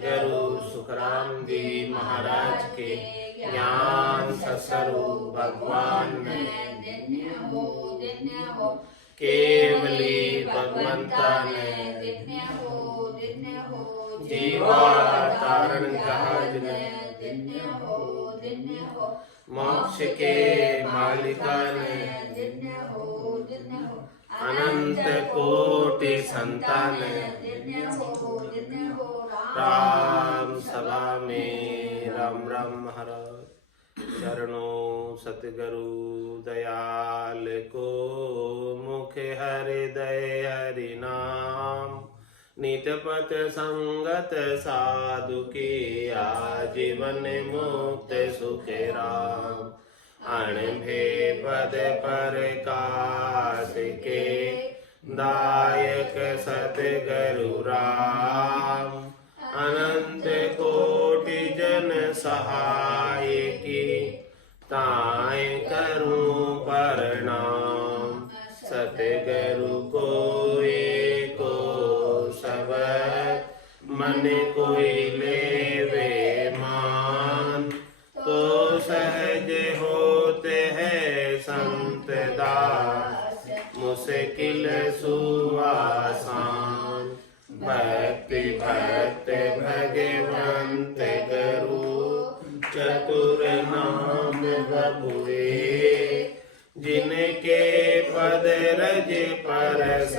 सतगुरु सुखराम जी महाराज के ज्ञान सत्स्वरूप भगवान दिन्य हो केवली भगवंता ने दिन्य हो जीवा तारण जहाज ने दिन्य हो मोक्ष के मालिका ने दिन्य हो अनंत कोटि संतान दिन्य हो राम सभा में राम राम हर चरणों सतगुरु दयाल को मुख हृदय हरि नाम नित पथ संगत साधु के आजीवन मुक्त सुख राम अणभे पद प्रकाश के दायक सतगुरु राम अनंत कोटि जन सहाय की ताय करूं प्रणाम सतगुरु को एको सबद मन कोई लेवे मान तो सहज होते हैं संत दास मुश्किल सुआसान भक्ति भक्त भगवंत गुरु चतुर नाम बबुए जिनके पद रज परस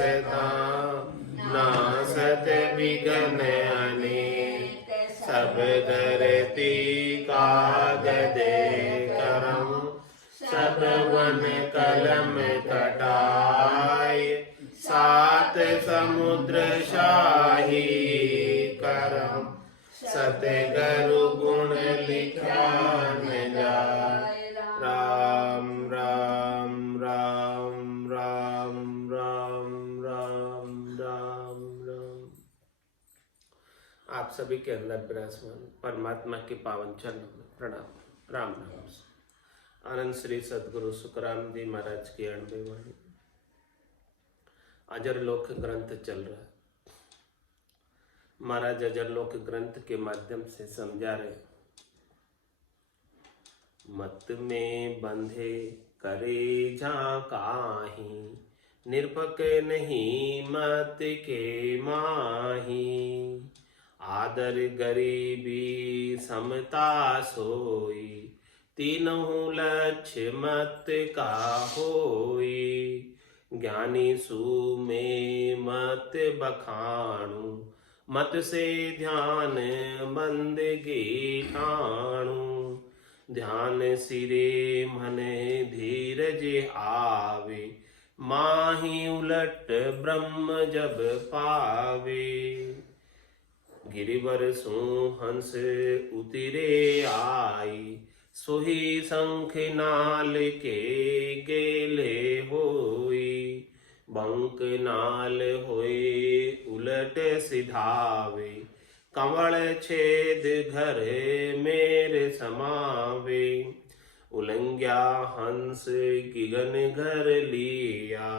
नासत विघ्न अनेक सब धरती कागज करम सब वन कलम कटाय सात समुद्र शाही करम सतगुरु गुण लिखा न जाय राम राम राम राम राम राम राम राम। आप सभी के अंदर विराजमान परमात्मा के पावन चरणों में प्रणाम। राम राम। आनंद श्री सतगुरु सुखराम जी महाराज की 98वीं वाणी अजरलोक ग्रंथ चल रहा है। महाराज अजरलोक ग्रंथ के माध्यम से समझा रहे, मत में बंधे करे जा काहीं, निरपक नहीं मत के माही। आदर गरीबी समता सोई, तीनों लक्ष्य मत का होई। ज्ञानी सु में मत बखाणु, मत से ध्यान बंदगी ठाणु। ध्यान सिरे मन धीरज आवे, माही उलट ब्रह्म जब पावे। गिरिवर सु हंस उतरे आई, सोही शंख नाल के गेले होई। बंक नाल होए उलट सिधावे, कंवल छेद घर मेरे समावे। उलंग्या हंस किगन घर लिया,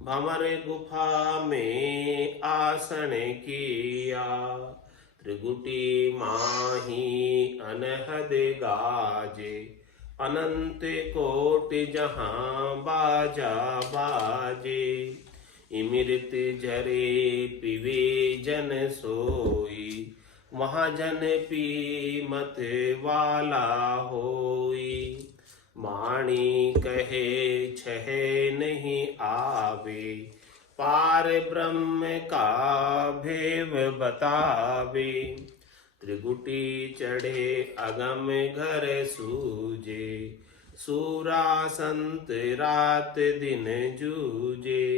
भंवर गुफा में आसन किया। त्रिगुटी माही अनहद गाजे, अनंत कोटि जहाँ बाजा बाजे। इमृत झरे पिवे जन सोई, वहाँ जन पी मत वाला होई। माणी कहे छह नहीं आवे, पार ब्रह्म का भेव बतावे। त्रिगुटी चढ़े अगम घर सूजे, सूरा संत रात दिन जूझे।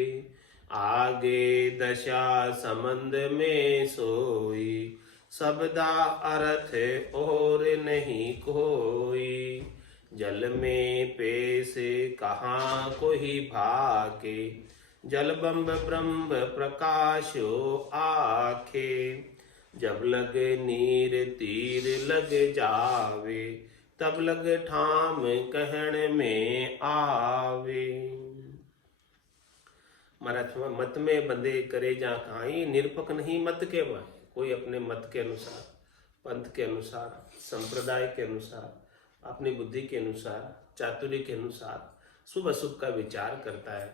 आगे दशा संबंध में सोई, सबदा अर्थ और नहीं कोई। जल में पेश कहाँ कोई भाके, जल बम्ब ब्रह्म प्रकाशो आखे। जब लग नीर तीर लग जावे, तब लग ठाम कहण में आवे। महाराज मत में बंदे करे जा खाई, निरपक नहीं मत के माहे। कोई अपने मत के अनुसार, पंथ के अनुसार, संप्रदाय के अनुसार, अपनी बुद्धि के अनुसार, चातुर्य के अनुसार शुभ अशुभ का विचार करता है,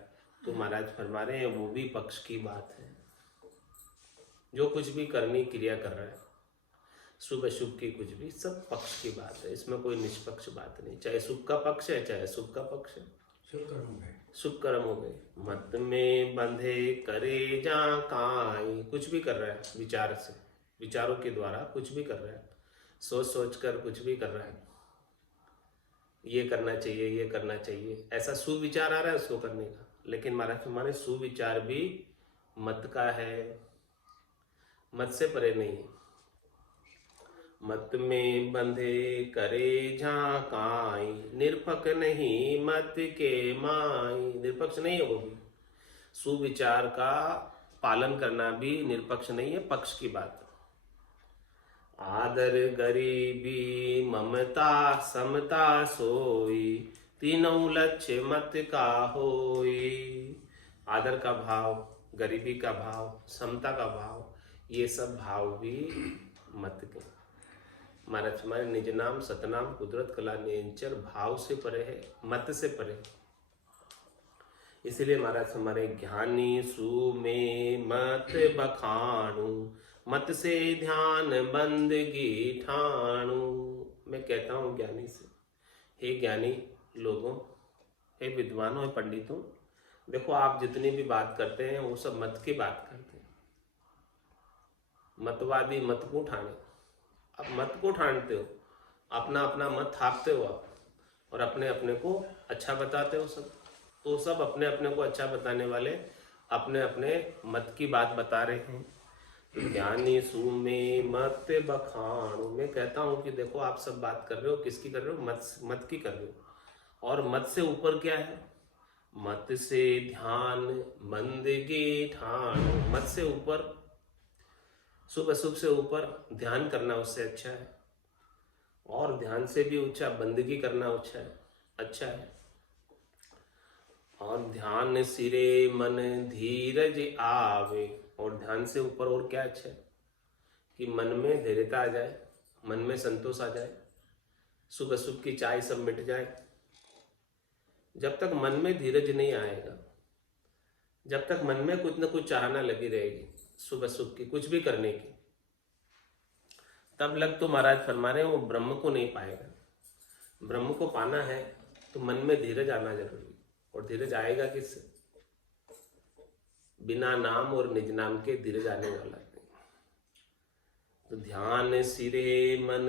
तो महाराज फरमा रहे हैं वो भी पक्ष की बात है। जो कुछ भी करनी क्रिया कर रहा है, शुभ अशुभ की कुछ भी, सब पक्ष की बात है, इसमें कोई निष्पक्ष बात नहीं। चाहे शुभ का पक्ष है चाहे अशुभ का पक्ष है, शुभ कर्म हो गए। मत में बंधे करे जा काई, कुछ भी कर रहा है विचार से, विचारों के द्वारा कुछ भी कर रहा है, सोच सोच कर कुछ भी कर रहा है, ये करना चाहिए ये करना चाहिए, ऐसा सुविचार आ रहा है उसको करने का। लेकिन महाराज हमारे सुविचार भी मत का है, मत से परे नहीं है। मत में बंधे करे झाकाई, निरपक नहीं मत के माई, निरपक्ष नहीं है वो भी। सुविचार का पालन करना भी निरपक्ष नहीं है, पक्ष की बात। आदर गरीबी ममता समता सोई, तीनों लक्ष्य मत का होई। आदर का भाव, गरीबी का भाव, समता का भाव, ये सब भाव भी मत के। महाराज हमारे निज नाम सतनाम कुदरत कला नियंचर भाव से परे है, मत से परे। इसलिए महाराज हमारे ज्ञानी सु में मत बखाणु, मत से ध्यान बंदगी ठाणु। मैं कहता हूँ ज्ञानी से, हे ज्ञानी लोगों, हे विद्वानों, हे पंडितों, देखो आप जितनी भी बात करते हैं वो सब मत की बात करते हैं। मतवादी मत को ठाने, आप मत को ठानते हो, अपना अपना मत थापते हो आप, और अपने अपने को अच्छा बताते हो सब। तो सब अपने अपने को अच्छा बताने वाले अपने अपने मत की बात बता रहे हैं। ज्ञानी सु में मत बखाणु, मैं कहता हूँ कि देखो आप सब बात कर रहे हो, किसकी कर रहे हो? मत की कर रहे हो। और मत से ऊपर क्या है? मत से ध्यान बंदगी ठान। मत से ऊपर, शुभ अशुभ से ऊपर ध्यान करना उससे अच्छा है, और ध्यान से भी ऊंचा बंदगी करना अच्छा है। और ध्यान सिरे मन धीरज आवे, और ध्यान से ऊपर और क्या अच्छा है कि मन में धैर्यता आ जाए, मन में संतोष आ जाए, शुभ अशुभ की चाय सब मिट जाए। जब तक मन में धीरज नहीं आएगा, जब तक मन में कुछ न कुछ चाहना लगी रहेगी शुभ अशुभ की, कुछ भी करने की, तब लग तो महाराज फरमा रहे हैं वो ब्रह्म को नहीं पाएगा। ब्रह्म को पाना है तो मन में धीरज आना जरूरी, और धीरज आएगा किससे? बिना नाम और निज नाम के धीरज आने वाला नहीं। तो ध्यान सिरे मन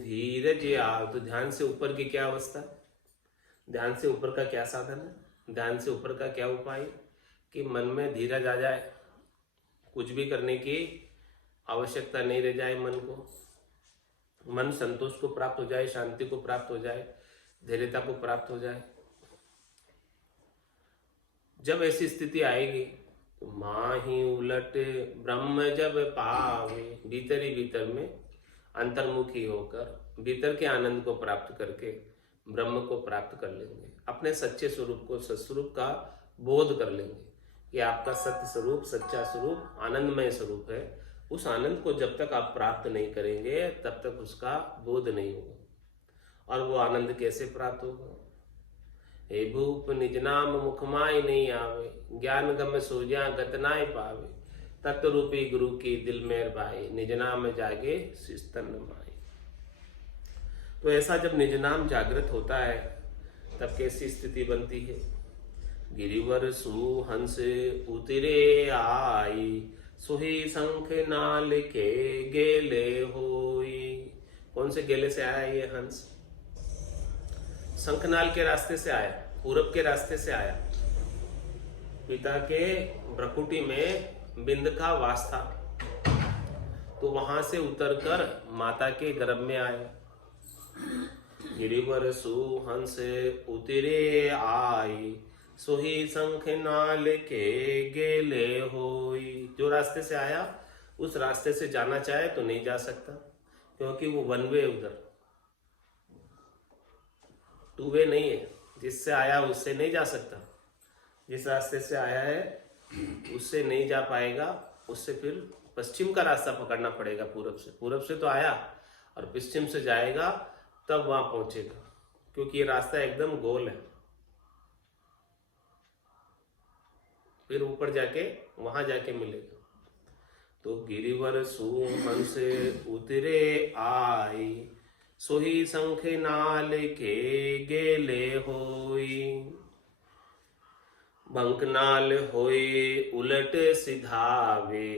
धीरज आ, तो ध्यान से ऊपर की क्या अवस्था है? ध्यान से ऊपर का क्या साधन है? ध्यान से ऊपर का क्या उपाय? कि मन में धीरज आ जाए, कुछ भी करने की आवश्यकता नहीं रह जाए मन को, मन संतोष को प्राप्त हो जाए, शांति को प्राप्त हो जाए, धैर्यता को प्राप्त हो जाए। जब ऐसी स्थिति आएगी तो माही उलट ब्रह्म जब पावे, भीतर ही भीतर में अंतर्मुखी होकर भीतर के आनंद को प्राप्त करके ब्रह्म को प्राप्त कर लेंगे। अपने सच्चे स्वरूप को, सत्स्वरूप का बोध कर लेंगे कि आपका सत्य स्वरूप, सच्चा स्वरूप आनंदमय स्वरूप है। उस आनंद को जब तक आप प्राप्त नहीं करेंगे तब तक उसका बोध नहीं होगा। और वो आनंद कैसे प्राप्त होगा? हे भूप निज नाम मुखमाय नहीं आवे, ज्ञान गम सोजा गतनाय पावे, तत्व रूपी गुरु की दिल मेर भाई, निज नाम जागे शिस्तन माई। तो ऐसा जब निज नाम जागृत होता है तब कैसी स्थिति बनती है? गिरिवर सुहंस उतरे आई, सुही शंख नाल के गेले होई। कौन से गेले से आया ये हंस? शंखनाल के रास्ते से आया, पूरब के रास्ते से आया। पिता के भ्रकुटी में बिंद का वास था, तो वहां से उतरकर माता के गर्भ में आया। गिरिवर सुहंस उतरे आई, सोही शंख नाल के गेले होई। जो रास्ते से आया उस रास्ते से जाना चाहे तो नहीं जा सकता, क्योंकि वो वन वे, उधर टू वे नहीं है। जिससे आया उससे नहीं जा सकता, जिस रास्ते से आया है उससे नहीं जा पाएगा, उससे फिर पश्चिम का रास्ता पकड़ना पड़ेगा। पूरब से तो आया और पश्चिम से जाएगा तब वहां पहुंचेगा, क्योंकि ये रास्ता एकदम गोल है। फिर ऊपर जाके वहां जाके मिलेगा। तो गिरिवर सुहंस उतरे आई, सोही शंख नाल के गेले होई। बंकनाल होए उलट सिधावे,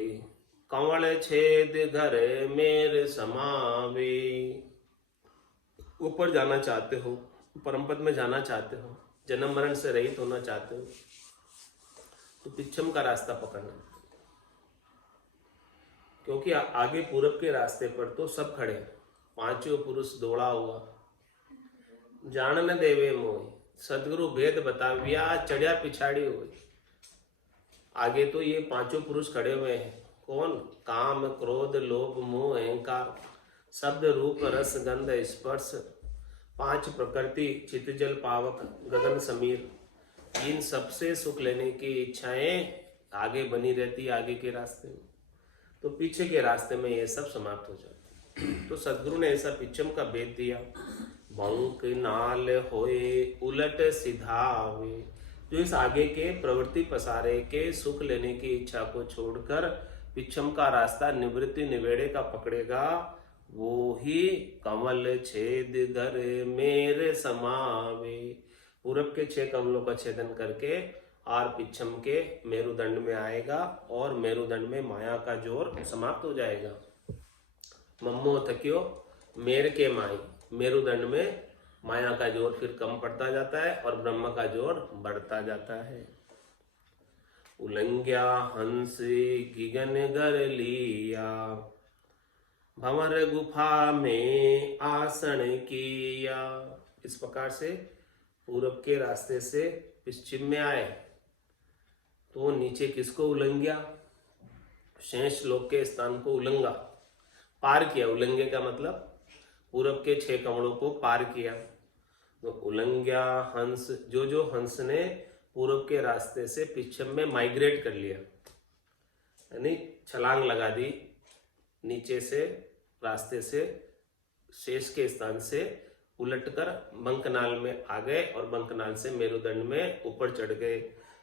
कंवल छेद घर मेर समावे। ऊपर जाना चाहते हो, परम पद में जाना चाहते हो, जन्म मरण से रहित होना चाहते हो, तो पिछम का रास्ता पकड़ना। क्योंकि आगे पूरब के रास्ते पर तो सब खड़े हैं, पांचों पुरुष दौड़ा हुआ। जान न देवे मोह, सदगुरु भेद बताविया, चढ़िया पिछाड़ी हुई। आगे तो ये पांचों पुरुष खड़े हुए हैं। कौन? काम, क्रोध, लोभ, मोह, अहंकार, शब्द, रूप, रस, गंध, स्पर्श, पांच प्रकृति, चित्त, जल, पावक, गगन, समीर। इन सबसे सुख लेने की इच्छाएं आगे बनी रहती, आगे के रास्ते में। तो पीछे के रास्ते में ये सब समाप्त हो जाता। तो सदगुरु ने ऐसा पिछम का भेद दिया। बंक नाल होए उलट सिधावे, जो इस आगे के प्रवृत्ति पसारे के सुख लेने की इच्छा को छोड़कर पिछम का रास्ता निवृत्ति निवेड़े का पकड़ेगा, वो ही कमल छेद घर मेरे समावे। पूरब के 6 कमलों का छेदन करके और पिछम के मेरुदंड में आएगा और मेरुदंड में माया का जोर समाप्त हो जाएगा। मम्मो थक्यो मेर के माई, मेरुदंड में माया का जोर फिर कम पड़ता जाता है और ब्रह्म का जोर बढ़ता जाता है। उलंघ्या हंस गिगन गर लिया, भंवर गुफा में आसन किया। इस प्रकार से पूरब के रास्ते से पश्चिम में आए तो नीचे किसको उलंघ्या? शेष लोक के स्थान को उलंघा, पार किया। उलंघे का मतलब पूरब के 6 कमलों को पार किया। तो उलंघ्या हंस, जो हंस ने पूरब के रास्ते से पश्चिम में माइग्रेट कर लिया, यानी छलांग लगा दी नीचे से, रास्ते से, शेष के स्थान से उलटकर बंकनाल में आ गए और बंकनाल से मेरुदंड में ऊपर चढ़ गए।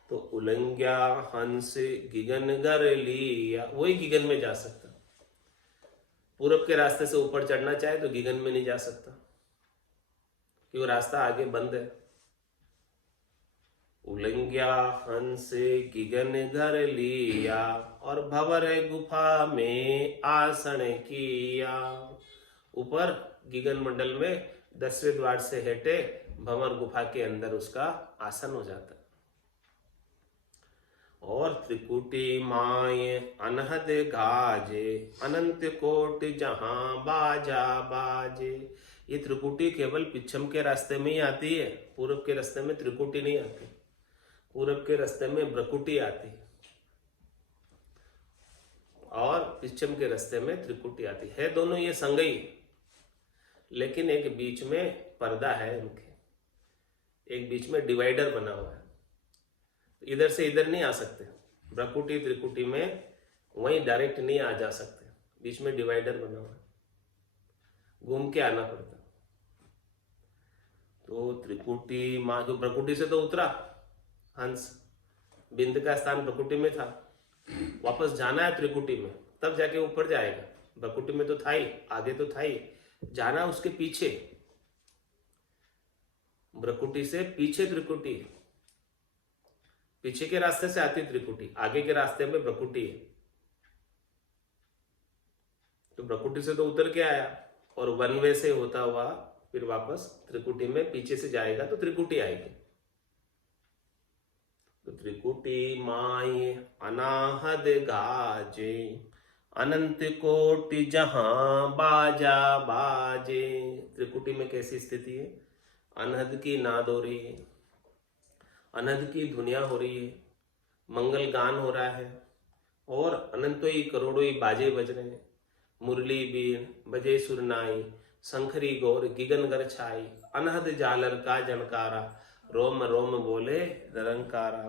तो उलंघ्या हंस गिगन गर लिया, वही गिगन में जा सकता। पूरब के रास्ते से ऊपर चढ़ना चाहे तो गिगन में नहीं जा सकता, क्योंकि रास्ता आगे बंद है। उलंघ्या हंस गिगन घर लिया और भंवर गुफा में आसन किया। ऊपर गिगन मंडल में 10वें द्वार से हेटे भंवर गुफा के अंदर उसका आसन हो जाता है। और त्रिकुटी माय अनहद गाजे, अनंत कोट जहां बाजा बाजे। ये त्रिकुटी केवल पिछम के रास्ते में ही आती है, पूरब के रास्ते में त्रिकुटी नहीं आती। पूरब के रास्ते में ब्रकुटी आती है और पश्चिम के रास्ते में त्रिकुटी आती है। दोनों ये संगई, लेकिन एक बीच में पर्दा है इनके, एक बीच में डिवाइडर बना हुआ है। इधर से इधर नहीं आ सकते, ब्रकुटी त्रिकुटी में वहीं डायरेक्ट नहीं आ जा सकते, बीच में डिवाइडर बना हुआ है, घूम के आना पड़ता। तो त्रिकुटी माँ, जो ब्रकुटी से तो उतरा हंस, बिंद का स्थान ब्रकुटी में था, वापस जाना है त्रिकुटी में, तब जाके ऊपर जाएगा। ब्रकुटी में तो था ही, आगे तो था ही, जाना उसके पीछे, ब्रकुटी से पीछे त्रिकुटी, पीछे के रास्ते से आती त्रिकुटी, आगे के रास्ते में ब्रकुटी है। तो ब्रकुटी से तो उतर के आया और वन वे से होता हुआ फिर वापस त्रिकुटी में पीछे से जाएगा तो त्रिकुटी आएगी। तो त्रिकुटी माय अनाहद गाजे, अनंत कोटि जहां बाजा बाजे। त्रिकुटी में कैसी स्थिति है? अनहद की नाद हो रही है, अनहद की धुनिया हो रही है, मंगल गान हो रहा है और अनंतों ही करोड़ों ही बाजे बज रहे हैं। मुरली बीन बजे सुरनाई, शंखरी गौर गिगन गर छाई, अनहद जालर का जनकारा, रोम रोम बोले निरंकारा।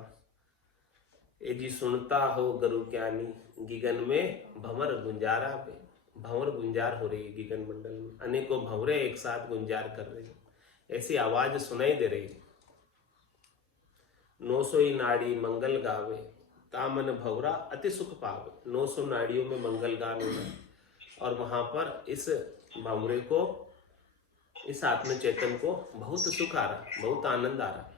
ए जी सुनता हो गुरु ज्ञानी, गिगन में भंवर गुंजारा पे। भंवर गुंजार हो रही है गिगन मंडल में, अनेकों भंवरे एक साथ गुंजार कर रहे हैं, ऐसी आवाज सुनाई दे रही है। 900 नाड़ी मंगल गावे, तामन भवरा अति सुख पावे। 900 नाड़ियों में मंगल गान हो रहा है और वहां पर इस भंवरे को, इस आत्म चेतन को बहुत सुख आ रहा, बहुत आनंद आ रहा।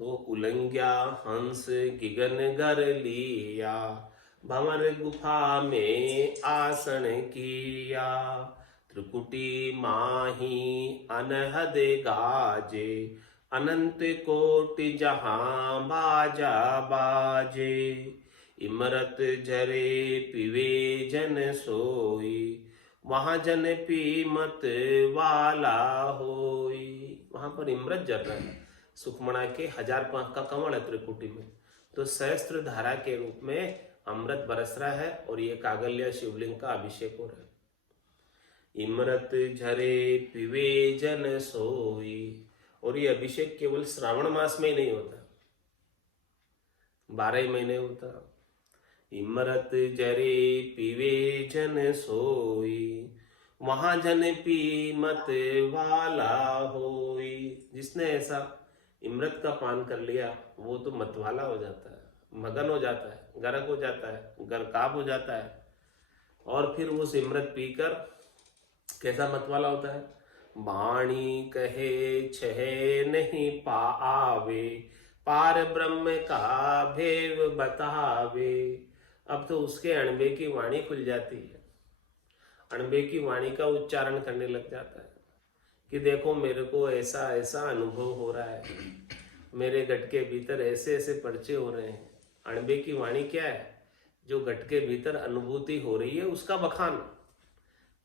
तो उलंग्या हंस गिगन घर लिया, भंवर गुफा में आसन किया। त्रिकुटी माही अनहद गाजे, अनंत कोटि जहां बाजा बाजे। इमरत झरे पिवे जन सोई, वहां जन पीमत वाला होई। वहां पर इमरत जर रहा है, सुखमणा के 1000 पंख का कमल है त्रिकुटी में, तो सहस्त्र धारा के रूप में अमृत बरस रहा है और ये कागल्य शिवलिंग का अभिषेक हो रहा है। इमरत झरे पिवे जन सोई। और ये अभिषेक केवल श्रावण मास में ही नहीं होता, 12 महीने होता। इमरत जरे पिवे जन सोई, वहां जन पीमत वाला होई। जिसने ऐसा इमरत का पान कर लिया वो तो मतवाला हो जाता है, मगन हो जाता है, गर्क हो जाता है, गर्काब हो जाता है। और फिर उस इमरत पीकर कैसा मतवाला होता है? वाणी कहे छह नहीं पावे, पार ब्रह्म का भेव बतावे। अब तो उसके अणबे की वाणी खुल जाती है, अणबे की वाणी का उच्चारण करने लग जाता है कि देखो मेरे को ऐसा ऐसा अनुभव हो रहा है, मेरे गट के भीतर ऐसे ऐसे पर्चे हो रहे हैं। अणबे की वाणी क्या है? जो गट के भीतर अनुभूति हो रही है उसका बखान।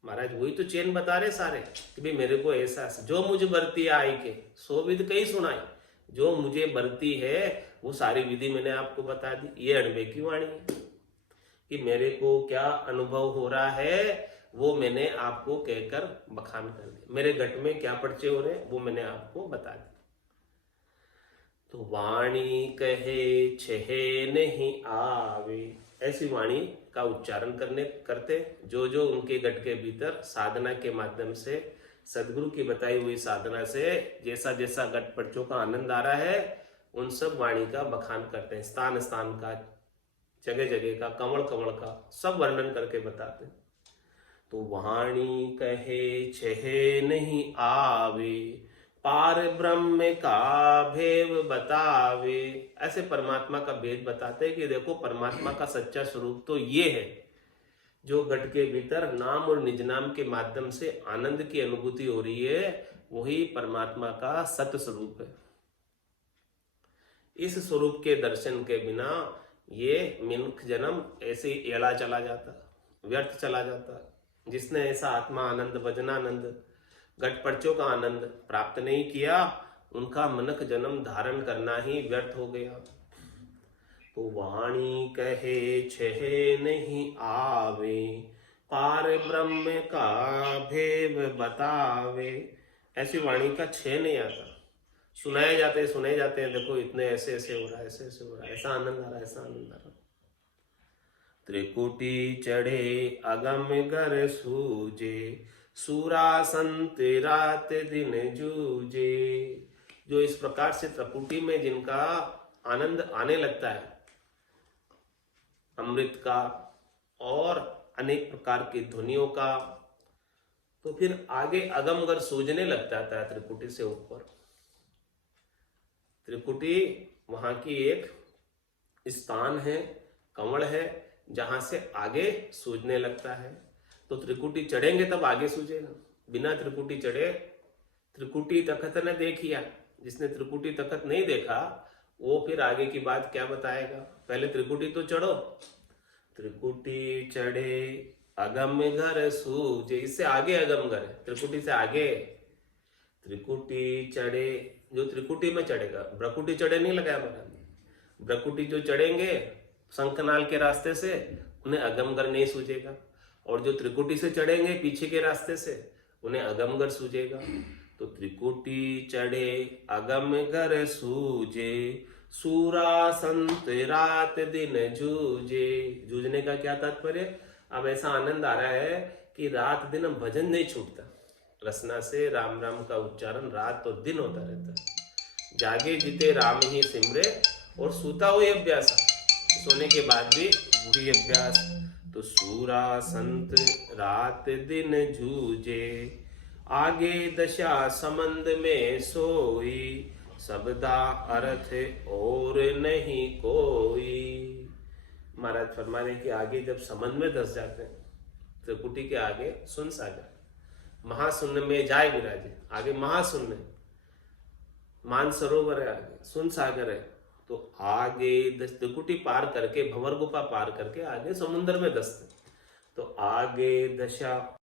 महाराज वही तो चेन बता रहे सारे कि भाई मेरे को ऐसा, जो मुझे बरती आई के सो विध कई सुनाई। जो मुझे बरती है वो सारी विधि मैंने आपको बता दी। ये अणबे की वाणी है कि मेरे को क्या अनुभव हो रहा है वो मैंने आपको कहकर बखान कर दिया। मेरे घट में क्या पर्चे हो रहे हैं वो मैंने आपको बता दिया। तो वाणी कहे छह नहीं आवे, ऐसी वाणी का उच्चारण करते जो जो उनके गट के भीतर साधना के माध्यम से, सदगुरु की बताई हुई साधना से जैसा जैसा गट पर्चों का आनंद आ रहा है उन सब वाणी का बखान करते हैं। स्थान स्थान का, जगह जगह का, कमल कमल का सब वर्णन करके बताते हैं। तो वाणी कहे छह नहीं आवे, पार ब्रह्म का भेव बतावे। ऐसे परमात्मा का भेद बताते हैं कि देखो परमात्मा का सच्चा स्वरूप तो ये है जो गट के भीतर नाम और निज नाम के माध्यम से आनंद की अनुभूति हो रही है, वही परमात्मा का सत्य स्वरूप है। इस स्वरूप के दर्शन के बिना ये मनुष्य जन्म ऐसे ही एड़ा चला जाता, व्यर्थ चला जाता। जिसने ऐसा आत्मा आनंद, भजनानंद, गट पर्चों का आनंद प्राप्त नहीं किया, उनका मनक जन्म धारण करना ही व्यर्थ हो गया। तो वाणी कहे छह नहीं आवे, पार ब्रह्म का भेव बतावे। ऐसी वाणी का छह नहीं आता, सुनाए जाते हैं, देखो इतने ऐसे ऐसे हो रहा है, ऐसे ऐसे हो रहा है, ऐसा आनंद आ रहा है, ऐसा आनंद आ रहा है। त्रिकुटी चढ़े अगम घर सूजे, सूरा संत रात दिन जूझे। जो इस प्रकार से त्रिकुटी में जिनका आनंद आने लगता है अमृत का और अनेक प्रकार की ध्वनियों का, तो फिर आगे अगमगर सूझने लग जाता है त्रिकुटी से ऊपर। त्रिकुटी वहां की एक स्थान है, कमल है, जहां से आगे सूझने लगता है। तो त्रिकुटी चढ़ेंगे तब आगे सूझेगा, बिना त्रिकुटी चढ़े त्रिकुटी तखत न देखिया। जिसने त्रिकुटी तखत नहीं देखा वो फिर आगे की बात क्या बताएगा? पहले त्रिकुटी तो चढ़ो। त्रिकुटी चढ़े अगम घर सूझे, इससे आगे अगम घर है, त्रिकुटी से आगे। त्रिकुटी चढ़े, जो त्रिकुटी में चढ़ेगा, ब्रकुटी चढ़े नहीं लगाया महाराज। ब्रकुटी जो चढ़ेंगे शंखनाल के रास्ते से उन्हें अगमगर नहीं सूझेगा, और जो त्रिकुटी से चढ़ेंगे पीछे के रास्ते से उन्हें अगमगर सूझेगा। तो त्रिकुटी चढ़े अगमगर सूझे, सूरा संत रात दिन जूझे। जूझने का क्या तात्पर्य? अब ऐसा आनंद आ रहा है कि रात दिन भजन नहीं छूटता, रसना से राम राम का उच्चारण रात और दिन होता रहता है। जागे जीते राम ही सिमरे और सूता हुई अभ्यास, सोने के बाद भी वही अभ्यास। तो सूरा संत रात दिन जूझे, आगे दशा संबंध में सोई, सबदा अर्थ और नहीं कोई। महाराज फरमा रहे कि आगे जब संबंध में धस जाते हैं, त्रिपुटी के आगे सुन सागर, महाशून्य में जाए विराजे। आगे महाशून्य, मान सरोवर है, आगे सुन सागर है। तो आगे त्रिकुटी पार करके, भंवर गुफा पार करके आगे समुद्र में धसते। तो आगे दशा